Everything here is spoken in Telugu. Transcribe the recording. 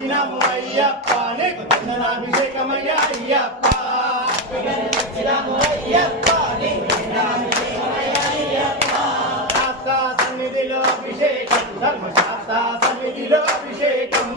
నమో అయ్యప్ప నీకు చందనాభిషేకమయ్యా అయ్యప్ప నమో అయ్యప్ప నీకు చందనాభిషేకమయ్యా అయ్యప్ప శాస్త్ర సన్నిధిలో అభిషేకం ధర్మశాస్త్ర సన్నిధిలో అభిషేకం